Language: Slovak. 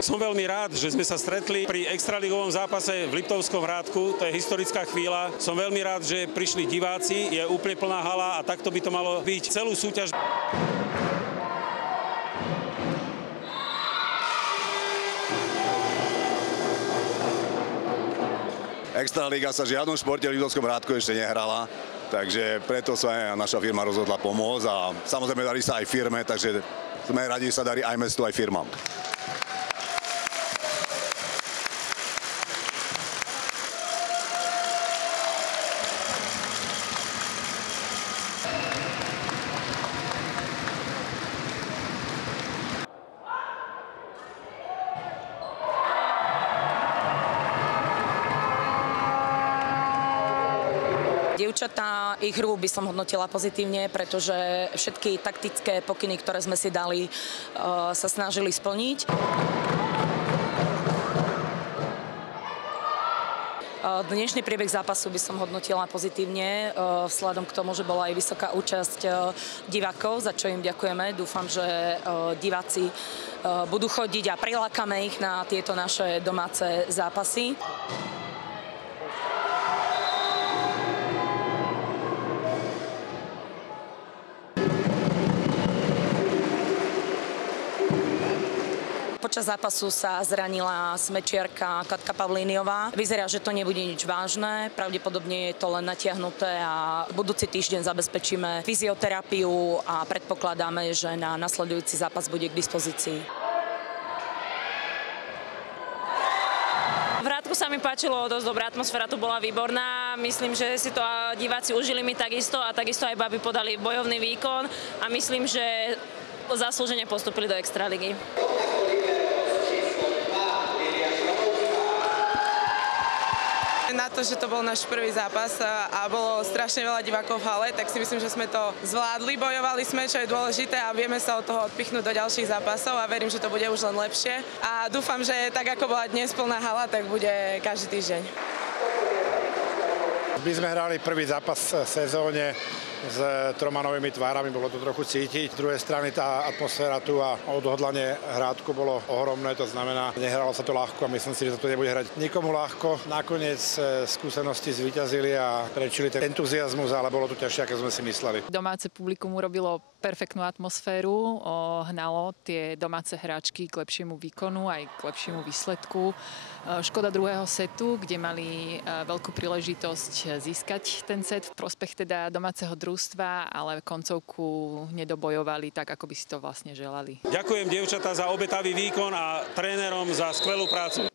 Som veľmi rád, že sme sa stretli pri extraligovom zápase v Liptovskom Hrádku. To je historická chvíľa. Som veľmi rád, že prišli diváci. Je úplne plná hala a takto by to malo byť celú súťaž. Extraliga sa v žiadnom športe v Liptovskom Hrádku ešte nehrala, takže preto sa aj naša firma rozhodla pomôcť a samozrejme darí sa aj firme, takže sme radi, že sa darí aj mestu, aj firmám. Dievčatá, ich hru by som hodnotila pozitívne, pretože všetky taktické pokyny, ktoré sme si dali, sa snažili splniť. Dnešný priebeh zápasu by som hodnotila pozitívne, vzhľadom k tomu, že bola aj vysoká účasť divákov, za čo im ďakujeme. Dúfam, že diváci budú chodiť a prilákame ich na tieto naše domáce zápasy. Počas zápasu sa zranila smečiarka Katka Pavlíniová. Vyzerá, že to nebude nič vážne, pravdepodobne je to len natiahnuté a budúci týždeň zabezpečíme fyzioterapiu a predpokladáme, že na nasledujúci zápas bude k dispozícii. V Hrádku sa mi páčilo dosť dobrá, atmosféra tu bola výborná. Myslím, že si to diváci užili mi takisto a takisto aj baby podali bojovný výkon a myslím, že zaslúžene postúpili do extraligy. Na to, že to bol náš prvý zápas a bolo strašne veľa divákov v hale, tak si myslím, že sme to zvládli, bojovali sme, čo je dôležité a vieme sa od toho odpichnúť do ďalších zápasov a verím, že to bude už len lepšie. A dúfam, že tak ako bola dnes plná hala, tak bude každý týždeň. My sme hrali prvý zápas v sezóne s 3 novými tvárami, bolo to trochu cítiť. Z druhej strany tá atmosféra tu a odhodlanie Hrádku bolo ohromné, to znamená, nehralo sa to ľahko a myslím si, že sa to nebude hrať nikomu ľahko. Nakoniec skúsenosti zvíťazili a prečili ten entuziazmus, ale bolo to ťažšie, ako sme si mysleli. Domáce publikum urobilo perfektnú atmosféru, hnalo tie domáce hráčky k lepšiemu výkonu aj k lepšiemu výsledku. Škoda druhého setu, kde mali veľkú príležitosť získať ten set v prospech teda domáceho družstva, ale koncovku nedobojovali tak, ako by si to vlastne želali. Ďakujem dievčatá za obetavý výkon a trénerom za skvelú prácu.